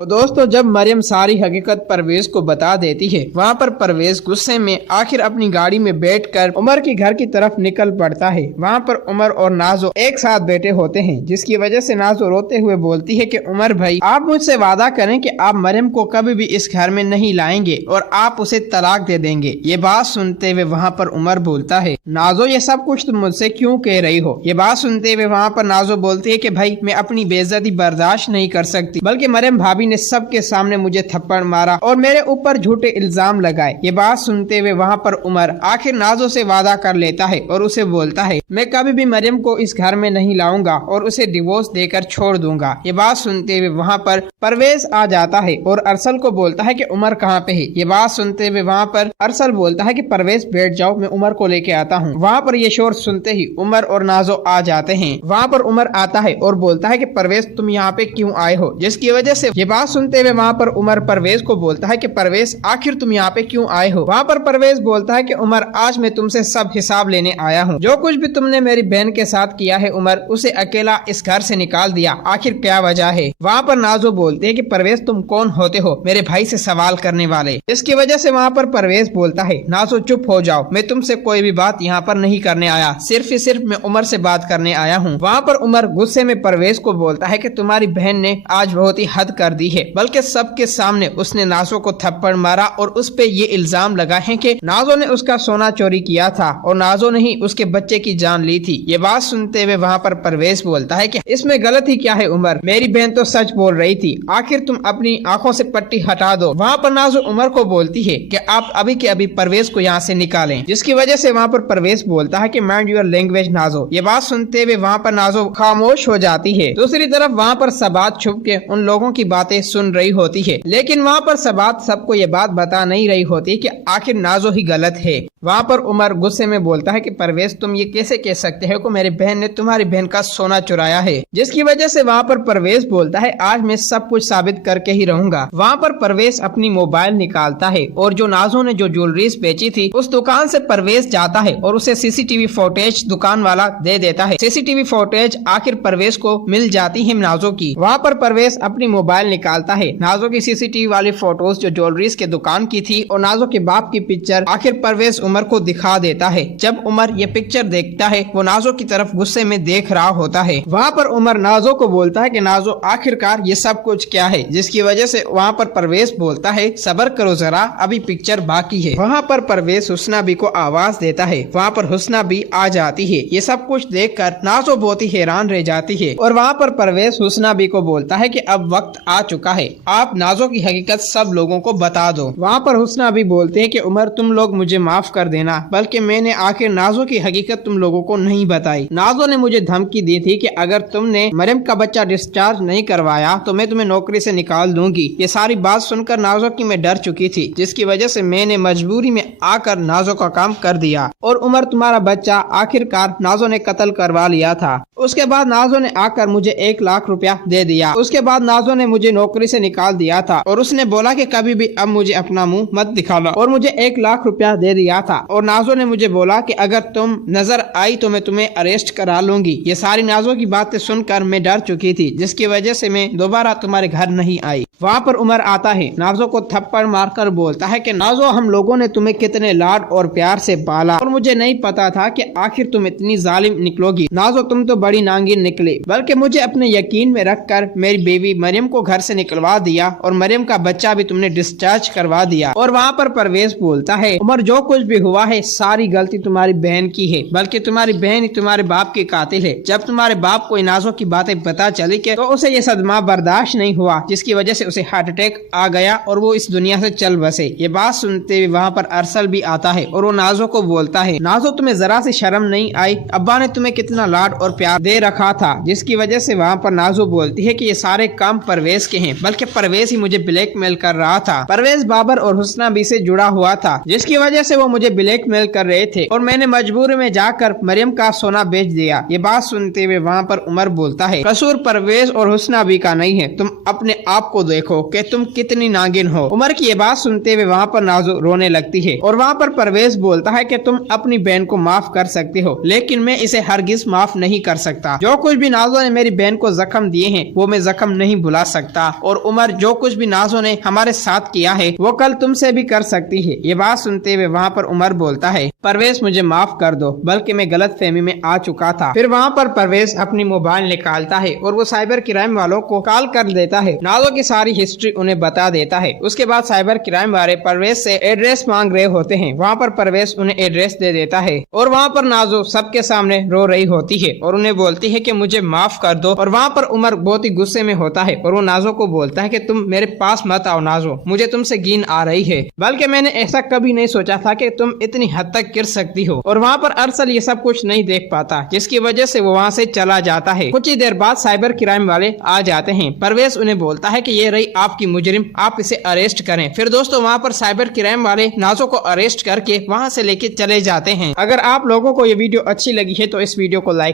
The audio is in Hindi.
तो दोस्तों, जब मरियम सारी हकीकत परवेज को बता देती है, वहाँ पर परवेज गुस्से में आखिर अपनी गाड़ी में बैठकर उमर के घर की तरफ निकल पड़ता है। वहाँ पर उमर और नाजो एक साथ बैठे होते हैं, जिसकी वजह से नाजो रोते हुए बोलती है कि उमर भाई, आप मुझसे वादा करें कि आप मरियम को कभी भी इस घर में नहीं लाएंगे और आप उसे तलाक दे देंगे। ये बात सुनते हुए वहाँ पर उमर बोलता है, नाजो ये सब कुछ तुम मुझसे क्यों कह रही हो। ये बात सुनते हुए वहाँ पर नाजो बोलती है कि भाई, मैं अपनी बेइज्जती बर्दाश्त नहीं कर सकती, बल्कि मरियम भाभी ने सबके सामने मुझे थप्पड़ मारा और मेरे ऊपर झूठे इल्जाम लगाए। ये बात सुनते हुए वहाँ पर उमर आखिर नाजो से वादा कर लेता है और उसे बोलता है, मैं कभी भी मरियम को इस घर में नहीं लाऊंगा और उसे डिवोर्स देकर छोड़ दूंगा। ये बात सुनते हुए वहाँ पर परवेज आ जाता है और अरसल को बोलता है कि उमर कहाँ पे है। ये बात सुनते हुए वहाँ पर अरसल बोलता है कि परवेज बैठ जाओ, मैं उमर को लेके आता हूँ। वहाँ पर ये शोर सुनते ही उमर और नाजो आ जाते हैं। वहाँ पर उमर आता है और बोलता है कि परवेज, तुम यहाँ पे क्यों आए हो, जिसकी वजह से ये बात सुनते हुए वहाँ पर उमर परवेज को बोलता है कि परवेज, आखिर तुम यहाँ पे क्यों आए हो। वहाँ पर परवेज बोलता है कि उमर, आज मैं तुमसे सब हिसाब लेने आया हूँ। जो कुछ भी तुमने मेरी बहन के साथ किया है उमर, उसे अकेला इस घर से निकाल दिया, आखिर क्या वजह है। वहाँ पर नाजो बोलते है कि परवेज, तुम कौन होते हो मेरे भाई से सवाल करने वाले। इसकी वजह से वहाँ पर परवेज बोलता है, नाजो चुप हो जाओ, मैं तुमसे कोई भी बात यहाँ पर नहीं करने आया, सिर्फ ही सिर्फ मैं उमर से बात करने आया हूँ। वहाँ पर उमर गुस्से में परवेज को बोलता है कि तुम्हारी बहन ने आज बहुत ही हद कर दी है, बल्कि सबके सामने उसने नाजो को थप्पड़ मारा और उस पे ये इल्जाम लगा है कि नाजो ने उसका सोना चोरी किया था और नाजो ने ही उसके बच्चे की जान ली थी। ये बात सुनते हुए वहाँ पर परवेज बोलता है कि इसमें गलती क्या है उमर, मेरी बहन तो सच बोल रही थी, आखिर तुम अपनी आंखों से पट्टी हटा दो। वहाँ पर नाजो उमर को बोलती है कि आप अभी के अभी परवेज को यहाँ से निकालें, जिसकी वजह से वहाँ पर परवेज बोलता है कि माइंड योर लैंग्वेज नाजो। ये बात सुनते हुए वहाँ पर नाजो खामोश हो जाती है। दूसरी तरफ वहाँ पर सबात छुप के उन लोगों की बातें सुन रही होती है, लेकिन वहाँ पर सबात सबको ये बात बता नहीं रही होती कि आखिर नाजो ही गलत है। वहाँ पर उमर गुस्से में बोलता है कि परवेज, तुम ये कैसे कह सकते हो कि मेरी बहन ने तुम्हारी बहन का सोना चुराया है, जिसकी वजह से वहाँ पर परवेज बोलता है, आज मैं सब कुछ साबित करके ही रहूंगा। वहाँ पर परवेज अपनी मोबाइल निकालता है और जो नाजो ने जो ज्वेलरीज बेची थी उस दुकान से परवेज जाता है और उसे सीसीटीवी फुटेज दुकान वाला दे देता है। सीसीटीवी फुटेज आखिर परवेज को मिल जाती है नाजो की। वहाँ पर परवेज अपनी मोबाइल निकालता है, नाजो की सीसीटीवी वाली फोटोज जो ज्वेलरीज के दुकान की थी और नाजो के बाप की पिक्चर आखिर परवेज उमर को दिखा देता है। जब उमर ये पिक्चर देखता है, वो नाजो की तरफ गुस्से में देख रहा होता है। वहाँ पर उमर नाजो को बोलता है कि नाजो, आखिरकार ये सब कुछ क्या है, जिसकी वजह से वहाँ पर परवेज बोलता है, सब्र करो जरा, अभी पिक्चर बाकी है। वहाँ पर परवेज हुस्ना बी को आवाज देता है। वहाँ पर हुस्ना बी आ जाती है। ये सब कुछ देखकर नाजो बहुत ही हैरान रह जाती है और वहाँ पर परवेज हुस्ना बी को बोलता है कि अब वक्त आ चुका है, आप नाजो की हकीकत सब लोगों को बता दो। वहाँ पर हुस्ना भी बोलते हैं कि उमर, तुम लोग मुझे माफ कर देना, बल्कि मैंने आखिर नाजो की हकीकत तुम लोगों को नहीं बताई। नाजो ने मुझे धमकी दी थी कि अगर तुमने मरियम का बच्चा डिस्चार्ज नहीं करवाया तो मैं तुम्हें नौकरी से निकाल दूंगी। ये सारी बात सुनकर नाजो की मैं डर चुकी थी, जिसकी वजह से मैंने मजबूरी में आकर नाजो का काम कर दिया और उमर, तुम्हारा बच्चा आखिरकार नाजो ने कत्ल करवा लिया था। उसके बाद नाजो ने आकर मुझे 1 लाख रुपया दे दिया। उसके बाद नाजो ने मुझे नौकरी से निकाल दिया था और उसने बोला कि कभी भी अब मुझे अपना मुंह मत दिखाना और मुझे 1 लाख रुपया दे दिया था। और नाजो ने मुझे बोला कि अगर तुम नजर आई तो मैं तुम्हें अरेस्ट करा लूंगी। ये सारी नाजो की बातें सुनकर मैं डर चुकी थी, जिसकी वजह से मैं दोबारा तुम्हारे घर नहीं आई। वहाँ पर उमर आता है, नाजो को थप्पड़ मारकर बोलता है कि नाजो, हम लोगों ने तुम्हें कितने लाड और प्यार से पाला और मुझे नहीं पता था कि आखिर तुम इतनी जालिम निकलोगी। नाजो, तुम तो बड़ी नांगिन निकली, बल्कि मुझे अपने यकीन में रखकर मेरी बेबी मरियम को घर से निकलवा दिया और मरियम का बच्चा भी तुमने डिस्चार्ज करवा दिया। और वहाँ पर परवेज बोलता है, उमर, जो कुछ भी हुआ है सारी गलती तुम्हारी बहन की है, बल्कि तुम्हारी बहन ही तुम्हारे बाप की कातिल है। जब तुम्हारे बाप को नाजो की बातें पता चली कि तो उसे ये सदमा बर्दाश्त नहीं हुआ, जिसकी वजह से उसे हार्ट अटैक आ गया और वो इस दुनिया से चल बसे। ये बात सुनते हुए वहाँ पर अरसल भी आता है और वो नाजो को बोलता है, नाजो, तुम्हें जरा सी शर्म नहीं आई, अब्बा ने तुम्हें कितना लाड और प्यार दे रखा था। जिसकी वजह से वहाँ पर नाजो बोलती है कि ये सारे काम परवेज के हैं, बल्कि परवेज ही मुझे ब्लैकमेल कर रहा था। परवेज बाबर और हुस्ना बी से जुड़ा हुआ था, जिसकी वजह से वो मुझे ब्लैकमेल कर रहे थे और मैंने मजबूरी में जाकर मरियम का सोना बेच दिया। ये बात सुनते हुए वहाँ पर उमर बोलता है, कसूर परवेज और हुस्ना बी का नहीं है, तुम अपने आप को देखो कि तुम कितनी नागिन हो। उमर की ये बात सुनते हुए वहाँ पर नाजो रोने लगती है और वहाँ पर परवेज बोलता है कि तुम अपनी बहन को माफ कर सकते हो, लेकिन मैं इसे हरगिज माफ नहीं कर सकता। जो कुछ भी नाजो ने मेरी बहन को जख्म दिए हैं वो मैं जख्म नहीं भुला सकता। था और उमर जो कुछ भी नाजो ने हमारे साथ किया है वो कल तुमसे भी कर सकती है। ये बात सुनते हुए वहाँ पर उमर बोलता है, परवेज मुझे माफ कर दो, बल्कि मैं गलत फहमी में आ चुका था। फिर वहाँ पर परवेज अपनी मोबाइल निकालता है और वो साइबर क्राइम वालों को कॉल कर देता है। नाजो की सारी हिस्ट्री उन्हें बता देता है। उसके बाद साइबर क्राइम वाले परवेज से एड्रेस मांग रहे होते हैं। वहाँ पर परवेज उन्हें एड्रेस दे देता है और वहाँ पर नाजो सबके सामने रो रही होती है और उन्हें बोलती है कि मुझे माफ कर दो। और वहाँ पर उमर बहुत ही गुस्से में होता है और वो नाजो को बोलता है कि तुम मेरे पास मत आओ नाजो, मुझे तुमसे घिन आ रही है, बल्कि मैंने ऐसा कभी नहीं सोचा था कि तुम इतनी हद तक गिर सकती हो। और वहाँ पर अरसल ये सब कुछ नहीं देख पाता, जिसकी वजह से वो वहाँ से चला जाता है। कुछ ही देर बाद साइबर क्राइम वाले आ जाते हैं। परवेज उन्हें बोलता है कि ये रही आपकी मुजरिम, आप इसे अरेस्ट करें। फिर दोस्तों वहाँ पर साइबर क्राइम वाले नाजो को अरेस्ट करके वहाँ से लेके चले जाते हैं। अगर आप लोगों को ये वीडियो अच्छी लगी है तो इस वीडियो को लाइक